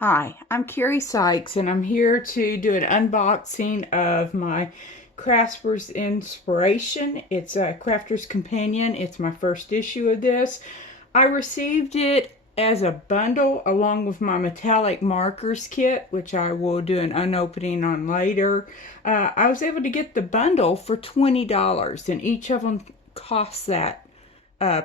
Hi, I'm Cari Sykes and I'm here to do an unboxing of my Crafter's Inspiration. It's a Crafter's Companion. It's my first issue of this. I received it as a bundle along with my metallic markers kit, which I will do an unopening on later. I was able to get the bundle for $20 and each of them costs that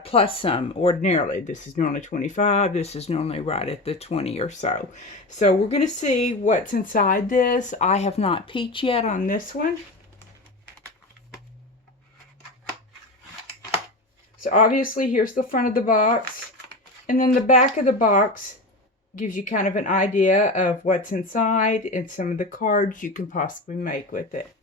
plus some ordinarily. This is normally 25. This is normally right at the 20 or so. So we're going to see what's inside this. I have not peeked yet on this one. So obviously here's the front of the box. And then the back of the box gives you kind of an idea of what's inside and some of the cards you can possibly make with it.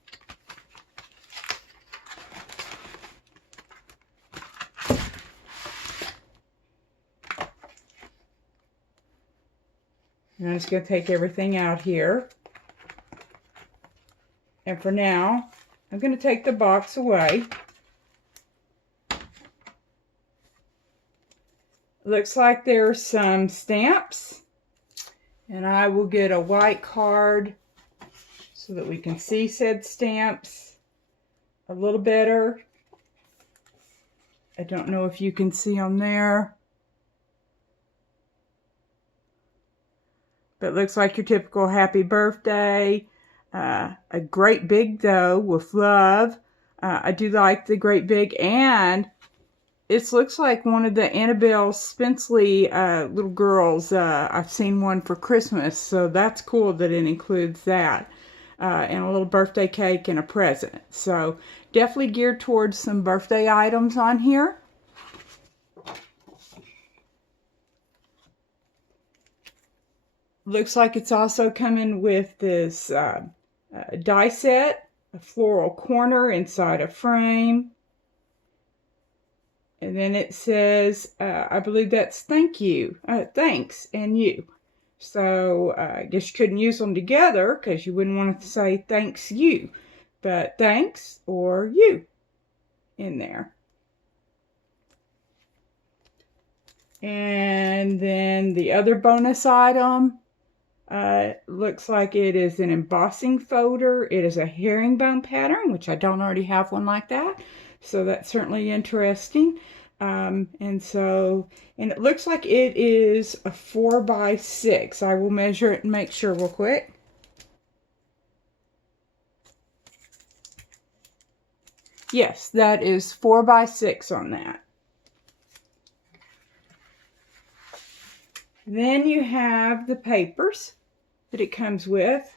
And I'm just going to take everything out here. And for now, I'm going to take the box away. Looks like there's some stamps. And I will get a white card so that we can see said stamps a little better. I don't know if you can see them there. But it looks like your typical happy birthday. A great big though with love. I do like the great big, and it looks like one of the Annabelle Spenceley little girls. I've seen one for Christmas, so that's cool that it includes that. And a little birthday cake and a present. So definitely geared towards some birthday items on here. Looks like it's also coming with this die set, a floral corner inside a frame. And then it says, I believe that's thank you, thanks, and you. So I guess you couldn't use them together because you wouldn't want to say thanks you, but thanks or you in there. And then the other bonus item, looks like it is an embossing folder. It is a herringbone pattern, which I don't already have one like that. So that's certainly interesting. And it looks like it is a 4x6. I will measure it and make sure real quick. Yes, that is 4x6 on that. Then you have the papers that it comes with.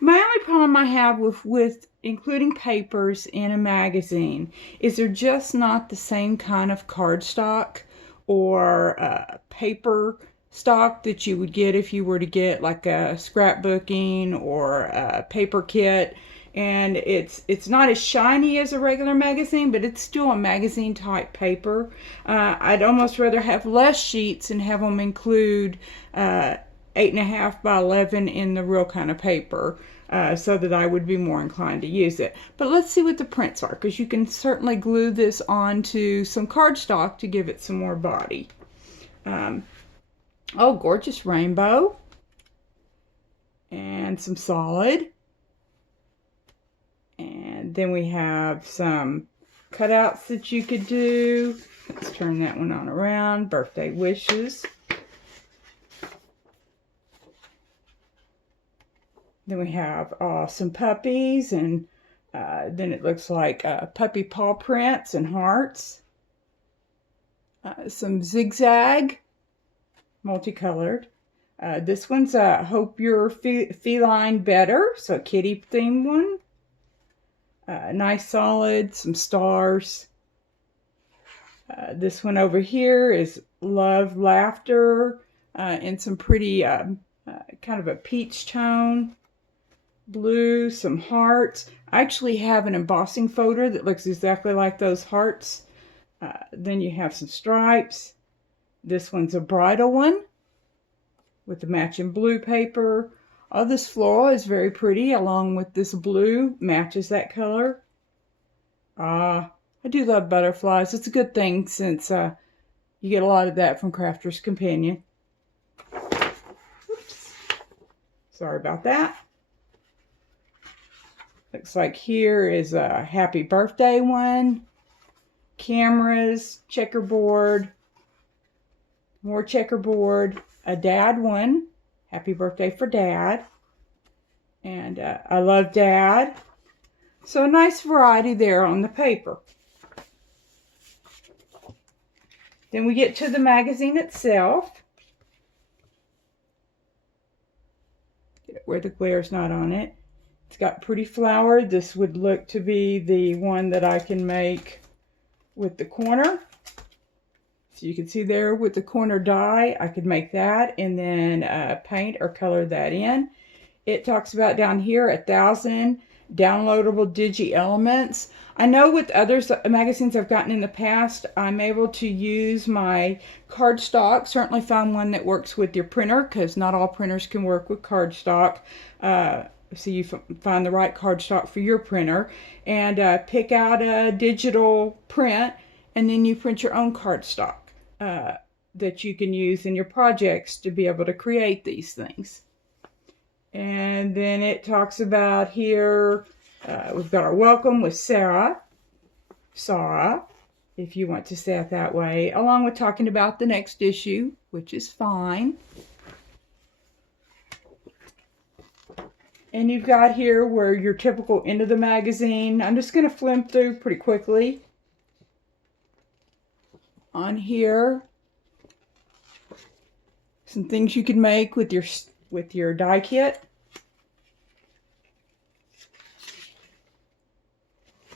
My only problem I have with including papers in a magazine is they're just not the same kind of cardstock or paper stock that you would get if you were to get like a scrapbooking or a paper kit. And it's not as shiny as a regular magazine, but it's still a magazine type paper. I'd almost rather have less sheets and have them include 8.5 by 11 in the real kind of paper, so that I would be more inclined to use it. But let's see what the prints are, because you can certainly glue this onto some cardstock to give it some more body. Oh, gorgeous rainbow. And some solid. And then we have some cutouts that you could do. Let's turn that one on around. Birthday wishes. Then we have some puppies, and then it looks like puppy paw prints and hearts. Some zigzag, multicolored. This one's Hope You're Feline Better, so a kitty themed one. Nice solid, some stars. This one over here is Love, Laughter, and some pretty kind of a peach tone. Blue, some hearts. I actually have an embossing folder that looks exactly like those hearts. Then you have some stripes. This one's a bridal one with the matching blue paper. Oh, this floral is very pretty, along with this blue, matches that color. I do love butterflies. It's a good thing since you get a lot of that from Crafter's Companion. Oops. Sorry about that. Looks like here is a happy birthday one. Cameras, checkerboard, more checkerboard, a dad one. Happy birthday for Dad. And I love Dad. So a nice variety there on the paper. Then we get to the magazine itself. Get it where the glare's not on it. It's got pretty flower. This would look to be the one that I can make with the corner. So you can see there with the corner die, I could make that and then paint or color that in. It talks about down here 1,000 downloadable digi elements. I know with other magazines I've gotten in the past, I'm able to use my cardstock. Certainly found one that works with your printer, because not all printers can work with cardstock. So you find the right cardstock for your printer and pick out a digital print, and then you print your own cardstock that you can use in your projects to be able to create these things. And then it talks about here, we've got our welcome with Sarah, if you want to say it that way, along with talking about the next issue, which is fine. And you've got here where your typical end of the magazine. I'm just going to flim through pretty quickly. On here, some things you can make with your die kit.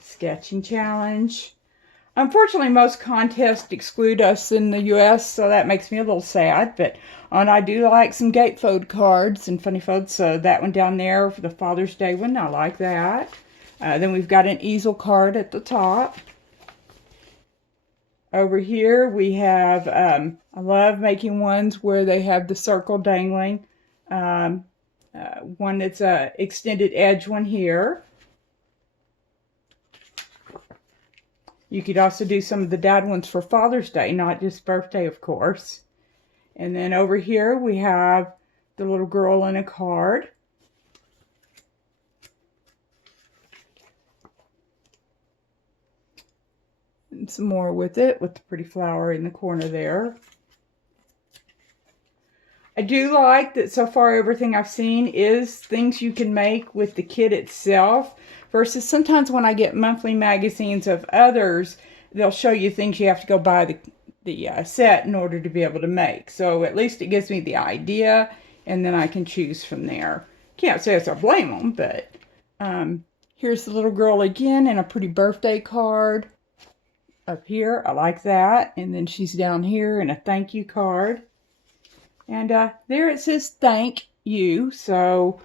Sketching challenge. Unfortunately, most contests exclude us in the U.S., so that makes me a little sad. But I do like some gatefold cards and funny folds. So that one down there for the Father's Day one, I like that. Then we've got an easel card at the top. Over here we have, I love making ones where they have the circle dangling. One that's a extended edge one here. You could also do some of the dad ones for Father's Day, not just birthday, of course. And then over here we have the little girl in a card. And some more with it, with the pretty flower in the corner there. I do like that so far everything I've seen is things you can make with the kit itself, versus sometimes when I get monthly magazines of others, they'll show you things you have to go buy the set in order to be able to make. So at least it gives me the idea, and then I can choose from there. Can't say I blame them, but here's the little girl again in a pretty birthday card up here. I like that. And then she's down here in a thank you card. And there it says thank you. So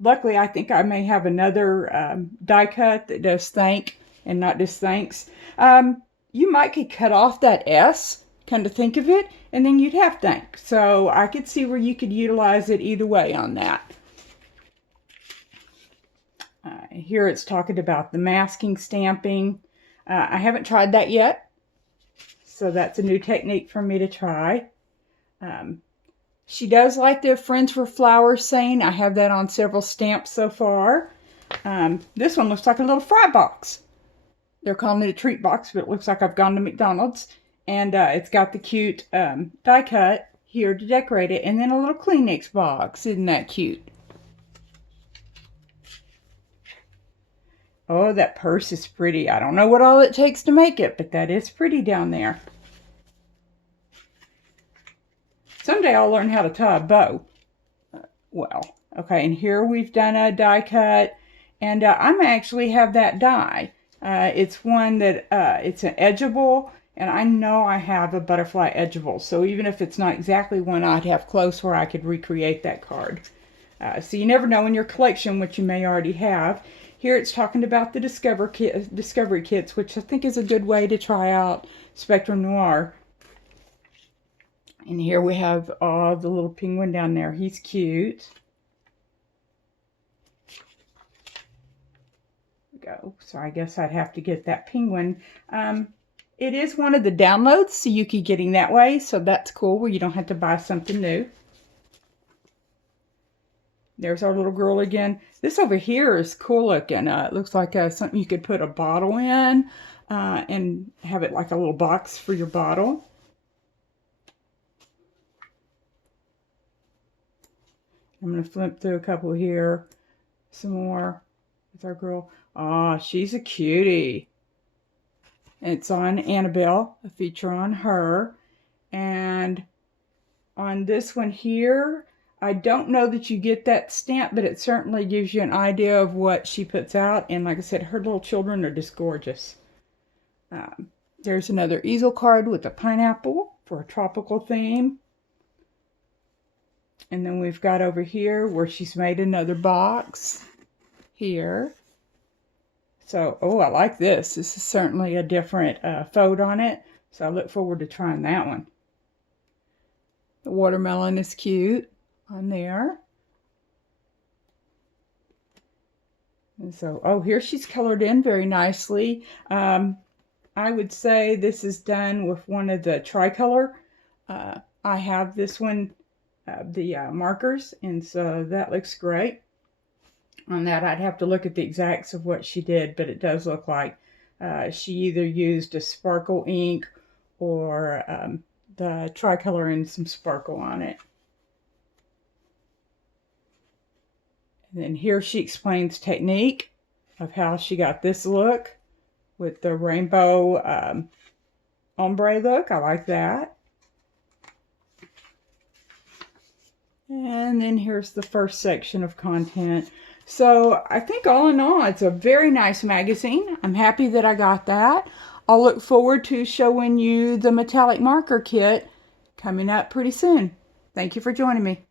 luckily I think I may have another die cut that does thank and not just thanks. You might could cut off that S, come to think of it, and then you'd have thank. So I could see where you could utilize it either way on that. Here it's talking about the masking stamping. I haven't tried that yet, so that's a new technique for me to try. She does like the Friends for Flowers saying. I have that on several stamps so far. This one looks like a little fry box. They're calling it a treat box, but it looks like I've gone to McDonald's. And it's got the cute die cut here to decorate it. And then a little Kleenex box. Isn't that cute? Oh, that purse is pretty. I don't know what all it takes to make it, but that is pretty down there. Someday I'll learn how to tie a bow. Well, okay, and here we've done a die cut. And I may actually have that die. It's one that, it's an edgeable. And I know I have a butterfly edgeable. So even if it's not exactly one, I'd have close where I could recreate that card. So you never know in your collection what you may already have. Here it's talking about the discovery kits, which I think is a good way to try out Spectrum Noir. And here we have the little penguin down there. He's cute. Go. So I guess I'd have to get that penguin. It is one of the downloads, so you keep getting that way. So that's cool where you don't have to buy something new. There's our little girl again. This over here is cool looking. It looks like something you could put a bottle in and have it like a little box for your bottle. I'm going to flip through a couple here. Some more with our girl. Ah, she's a cutie. It's on Annabelle, a feature on her. And on this one here, I don't know that you get that stamp, but it certainly gives you an idea of what she puts out. And like I said, her little children are just gorgeous. There's another easel card with a pineapple for a tropical theme. And then we've got over here where she's made another box here. So, oh, I like this. This is certainly a different fold on it. So I look forward to trying that one. The watermelon is cute on there. And so, oh, here she's colored in very nicely. I would say this is done with one of the tricolor. I have this one, the markers, and so that looks great. On that, I'd have to look at the exacts of what she did, but it does look like she either used a sparkle ink or the tricolor and some sparkle on it. And then here she explains technique of how she got this look with the rainbow ombre look. I like that. And then here's the first section of content. So I think all in all, it's a very nice magazine. I'm happy that I got that. I'll look forward to showing you the metallic marker kit coming up pretty soon. Thank you for joining me.